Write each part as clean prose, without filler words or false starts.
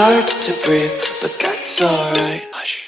hard to breathe, but that's alright. Hush.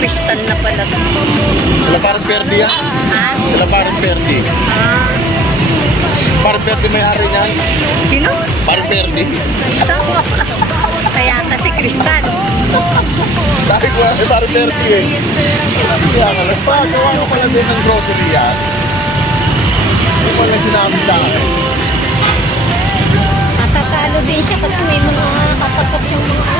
Crystal na pala. Sila parang Perdi yan. Ha? Sila parang Perdi. Parang Perdi may-ari niyan. Sino? Parang Perdi. Tama. Kaya kasi Crystal. Dahil ko, parang Perdi eh. Kaya nga, nagpagawa ko pala din ng grocery yan. Hindi ko lang sinabi sa akin. Matatalo din siya kasi may mga katapat siyang mga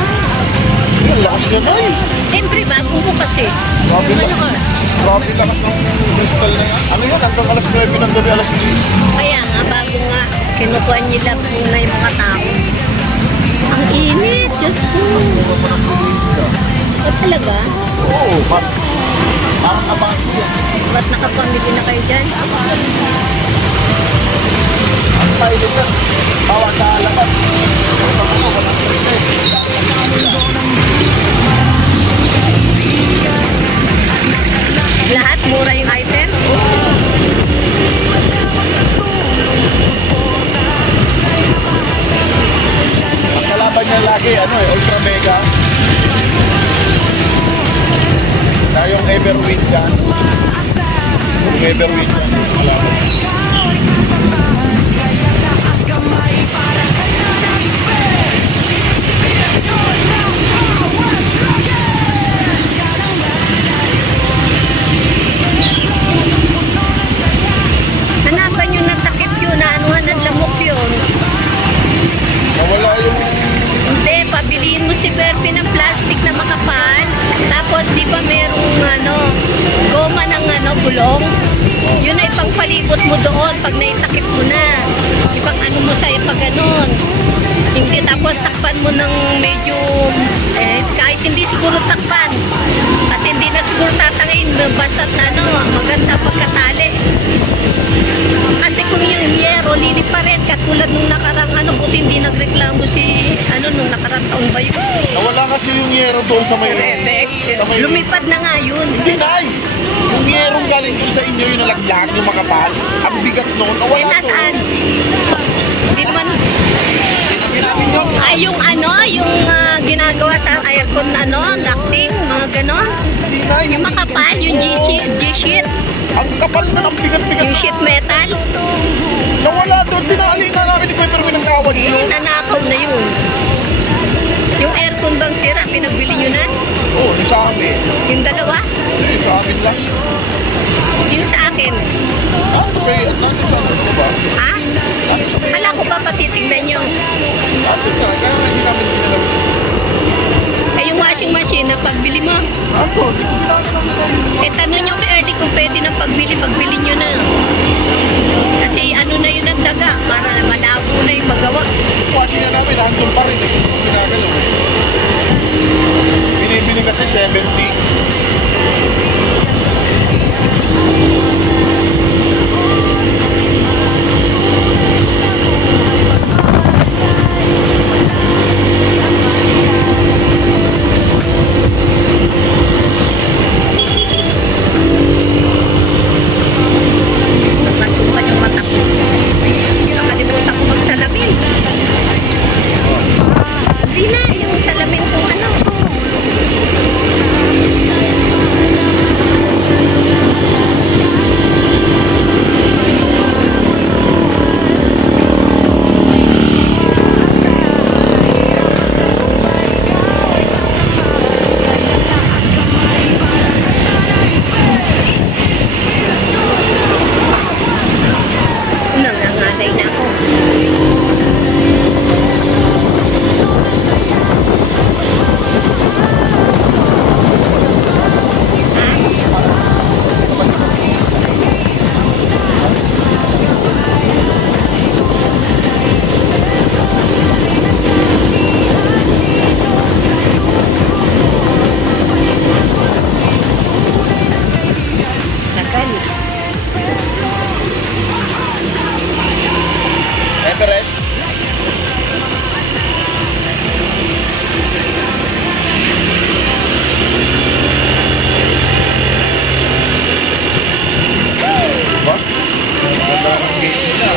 Yung lakas niya na eh. siyempre, bago ko kasi. Grabe lang. Malakas. Grabe lakas ng crystal na yan. Ano yan? Hanggang alas 9 ng gabi, alas 10. Kaya nga, bago nga, kinukuha nila muna yung mga tao. Ang init, Diyos ko. Ba't talaga? Oo, parang abangan ko yan. Ba't nakapamili na kayo dyan? Ang pilot yan. Bawat sa alapan. Lahat mura yung item? Ang kalaban niya lagi, ultra mega. Na yung Everwind yan. Yung Everwind yan. Kalaban. Hanapan nyo ng takip yun, naanuhan ng lamok yun. Nawala yung... Hindi, pabiliin mo si Berby ng plastic na makapal. Tapos, di ba merong goma ng gulong? Yun na ipang palibot mo doon pag naitakip mo na. Ipang ano mo sa pag ganun. Hindi tapos takpan mo ng medyo, kahit hindi siguro takpan. Kasi hindi na siguro tatangin. Basta ano, maganda pagkatali. Kasi kung yung yero, lili pa rin. Katulad nung nakarang ano, buti hindi nagreklamo si, nung nakarang taon ba yun? Nawala kasi yung yero doon sa may... Sa may... Lumipad na nga yun. Hindi na yung yerong galing doon sa inyo yung nalaglag, yung makapal. Ang bigat noon, nawala doon. Nasaan? Hindi naman. Ay, yung ginagawa sa aircon, ducting, mga ganon. Hindi na, Yung makapal, yung G-sheet, ang kapal na, ang bigat-bigat. yung sheet metal. Nawala doon, pinali na namin ni Kuya Perwin ang kawad yun. Nanakaw na yun. Yung aircon bang sira, pinagbili nyo na? Oo, yung sa amin. Yung dalawa? Yung sa amin lang. Yung sa akin. Ah, okay. Ano ba? Ha? Wala ko ba patitignan nyo? Atin na, kaya nga hindi namin sinabi. Eh, yung washing machine na pagbili mo. Ano? Hindi ko ginagawa. Tanong nyo kay Erdy kung pwede na pagbili nyo na. Kasi ano na yun ang daga, para malabo na yung magawa. Kasi na namin, nandun pa rin. Hindi ko ginagalaw. Binibili kasi 70. Masukan yung mata ko. Nakalimutan ko magsalamin. Hindi na, yung salamin kung ano. Nangangalay na ako. Tagal. Everest. Ba? Ganda ng gate nila.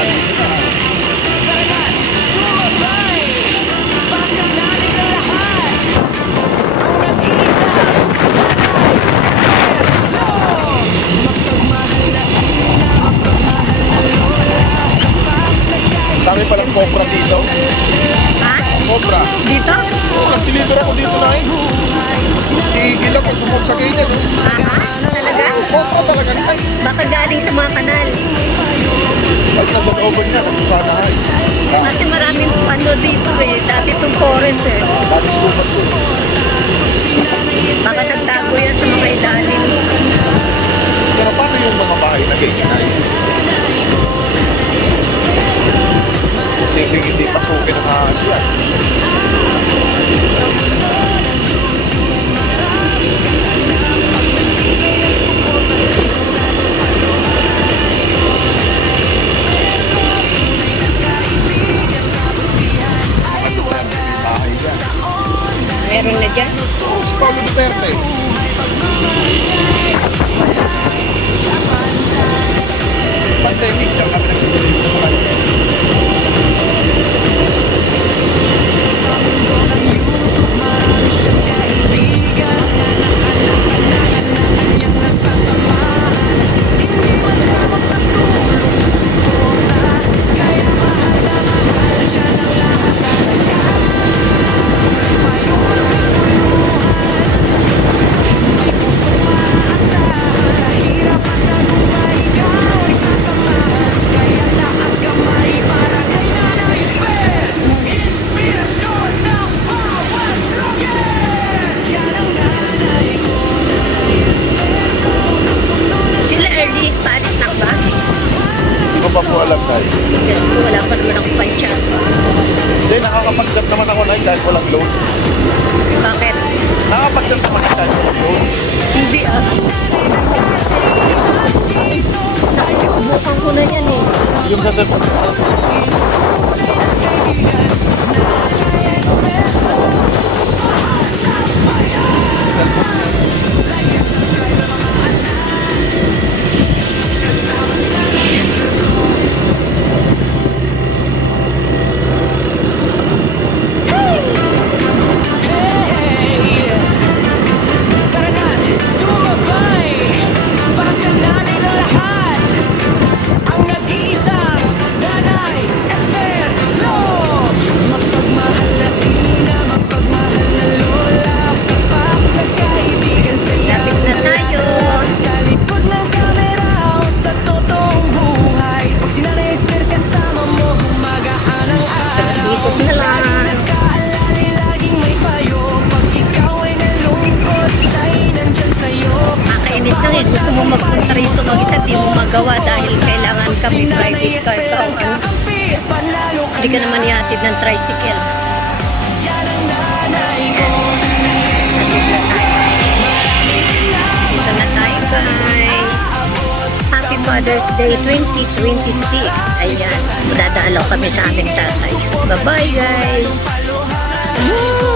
Dami palang cobra dito. Ha? Cobra. Dito? Oo, nag-deliver ako dito na eh. Tigil ako sumog sa ganyan. Ahas? Talaga? Cobra talaga na eh. Baka galing sa mga kanal. Pag nasa looban niya, sana ay. Kasi maraming ano dito eh. Dati itong forest eh. Dati bukas yun. Baka nagtago yan sa mga ilalim. Pero paano yung mga bahay na ganyan? Kasi hindi pasukin ang ahas yan. Bahay yan. Meron na dyan. Si Paulo Duterte. Pandemic, saan kami nag-deliver. ko alam tayo. Yes, wala pa naman ako pansya. Hindi, nakakapag-chat naman ako na kahit walang load. Bakit? Nakakapag-chat naman ako kahit walang load. Hindi ah. Nakikisubukan ko na yan eh. Yung sa cellphone. Sumabay para sa nanay ng lahat, ang nag-iisang Nanay Esther Lo. Mapagmahal na ina, mapagmahal na lola, kapag nagkaibigan sila Lapit na tayo. sa likod ng kamera o sa totoong buhay. Pag si Nanay Esther kasama mo, gumagaan ang araw. Ikot na lang. Nagkaalala, laging may payo. Pag ikaw ay nalungkot, siya'y nandyan sa'yo. Nakakainis lang eh. Gusto mo magpunta rito mag-isa, di mo magawa dahil kailangan kami private car pa. Hindi ka naman ihatid ng tricycle. Dito na tayo guys. Happy Father's Day 2026. Ayan, dadalaw kami sa aming tatay. Bye-bye guys. Woo!